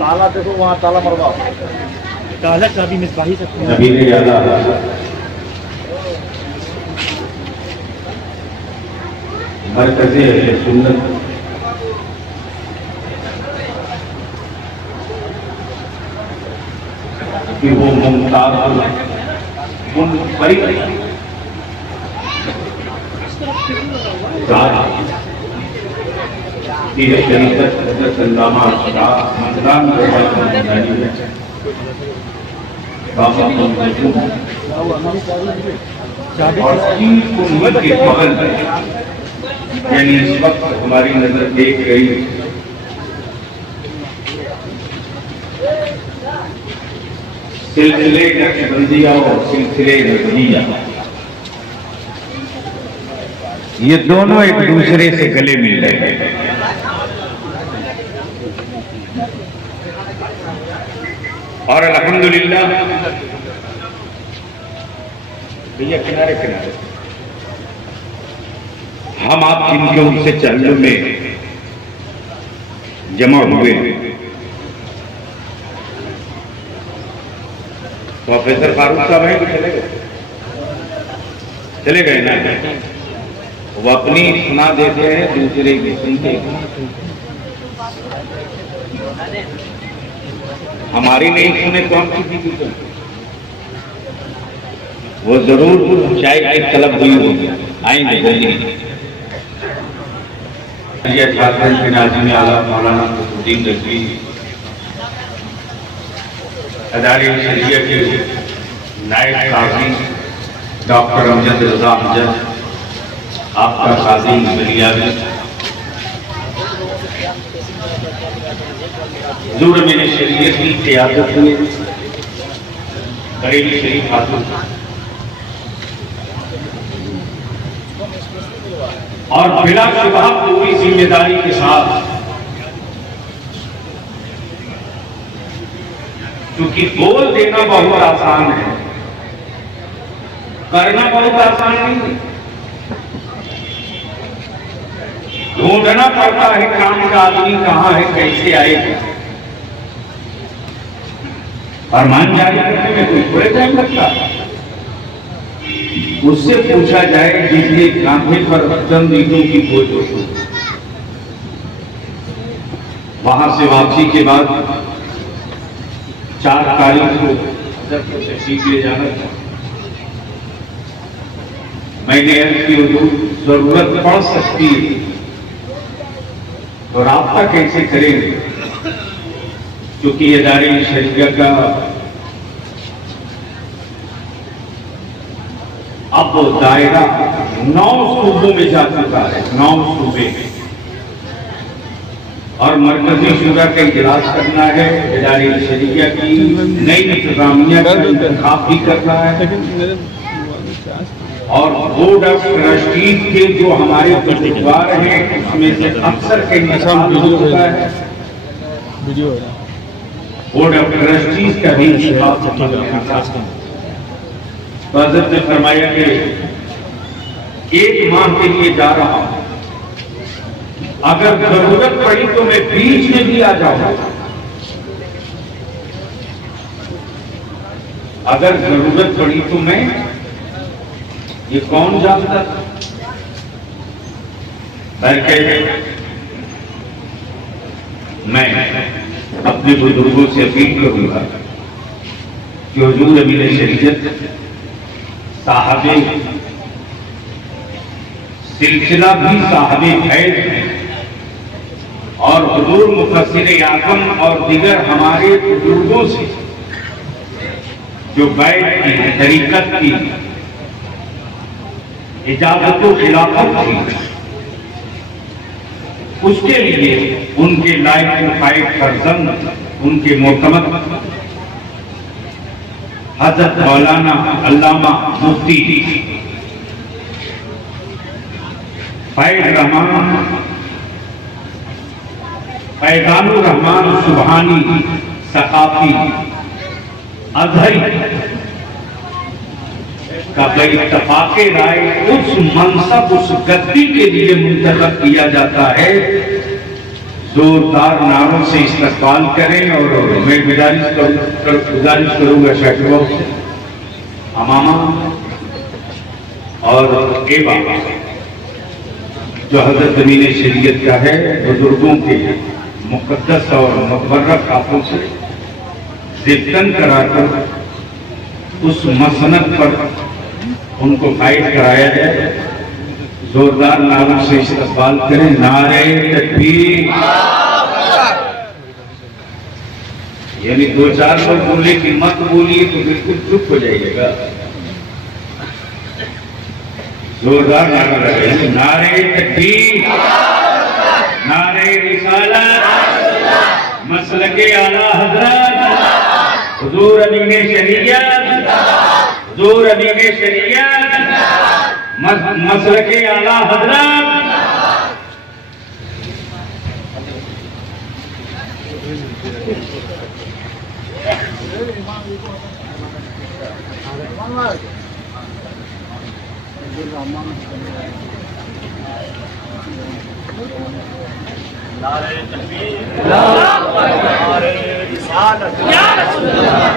ताला देखो, वहाँ ताला मरवा, ताला चाबी मिसबाही सकते हैं। नबी ने याद मरकज़े अहले सुन्नत कि वो मुमताज़ मुनफरिद ये शरीयत हज़रत अल्लामा मंदान और उम्मत के बगल में, यानी इस वक्त हमारी नजर देख गई सिलसिले नक्शबंदिया और सिलसिले नज़रिया, ये दोनों एक दूसरे से गले मिल रहे हैं। और अल्हम्दुलिल्लाह भैया किनारे किनारे हम आप जिनके उनसे चरणों में जमा हुए, प्रोफेसर फारूक साहब हैं कि चले गए? चले गए ना, वो अपनी सुना देते हैं, दूसरे की सुनते हैं। हमारी नहीं सुने तो हम किसी की सुने? वो जरूर चाय की तलब हुई होगी, आएंगे जल्दी। झारखंड के नाज़िम आला मौलाना कुतुबुद्दीन नकवी, अदारे शरिया के नायब काज़ी डॉक्टर अमजद रज़ा अमजद, आपका काज़ी बलियावी, हुज़ूर मेरे शरीयत की क़यादत में बरेली शरीफ हाज़िर और बिलाशुबह पूरी जिम्मेदारी के साथ, क्योंकि बोल देना बहुत आसान है, करना बहुत आसान नहीं है। ढूंढना पड़ता है काम का आदमी कहां है, कैसे आएगा। फरमान जारी करने में कोई थोड़े टाइम लगता है। उससे पूछा जाए जिसके कांधे पर चंद ईंटों की बोझ हो, वहां से वापसी के बाद 4 तारीख को तहसील ले जाना था। मैंने अर्ज की हुजूर जरूरत पड़ सकती है तो राब्ता कैसे करेंगे, क्योंकि इदारे शरिया का अब दायरा 9 सूबों में जा चुका है, 9 सूबे, और मरकजी शुरा का इजलास करना है, इदारे शरिया की नई इंतजामिया का इंतखाब भी करना है, और बोर्ड ऑफ ट्रस्टीज के जो हमारे उम्मीदवार हैं उसमें से अक्सर के इंतखाब हो चुका है। बोर्ड ऑफ ट्रस्टीज का भी इंतखाब तो हज़रत ने फरमाया कि 1 माह के लिए जा रहा हूं, अगर जरूरत पड़ी तो मैं बीच में भी आ जाऊंगा, अगर जरूरत पड़ी तो मैं, ये कौन जानता था। मैं अपने बुजुर्गों से अपील करूंगा कि हुजूर अमीर शरीयत साहबे सिलसिला भी साहबे फैज़ हैं, और हुजूर मुफस्सिर आज़म और दीगर हमारे बुजुर्गों से जो बैत की, तरीकत की, इजाजत व खिलाफत थी, उसके लिए उनके लायक मुखाइब फर्जंद, उनके मोतमद हज़रत मौलाना अल्लामा मुफ्ती फैज़ानुर रहमान सुबहानी सकाफी अज़हरी का बेइत्तफ़ाक़े राय उस मनसब, उस गद्दी के लिए मुंतखब किया जाता है जोरदार नारों से इस्तकबाल करें। और मैं गुजारिश करूंगा शकीबों से, अमामा और एबा जो हजरत अमीन शरीयत का है, बुजुर्गों के मुकद्दस और मुबर्रक हाथों से जिक्र कराकर उस मसनद पर उनको फाइट कराया जाए। जोरदार नारों से इस्तकबाल करें। नारे तकबीर। यानी दो चार लोग बोले कि मत बोलिए तो बिल्कुल चुप हो जाइएगा। जोरदार नारा लगाइए। नारे तकबीर, नारे रिसालत, मसलके आला हजरत हुजूर अमीन शरीयत, हुजूर अमीन शरीयत, मसलके आला हजरत। नारे तकबीर, नारे रिसालत,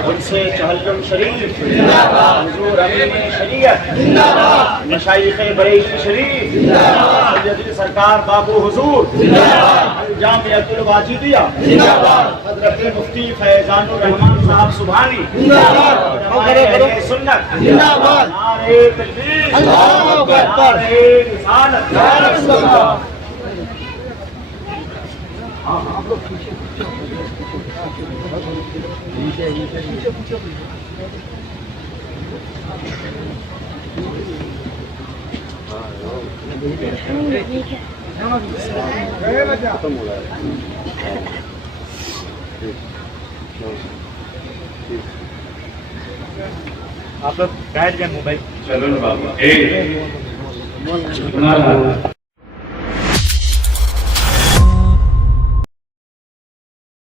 उनसे चहल्लुम शरीफ, हुजूर अमीन शरीयत, मशाइख़े बरेली शरीफ, सैयदी सरकार बाबू हुजूर, जामिअतुल वाजिदिया, हज़रत मुफ्ती फैज़ानुर रहमान साहब सुभानी, अहले सुन्नत, नारे तकबीर, नारे रिसालत, आप लोग बैठ गए मोबाइल। चलो बाबा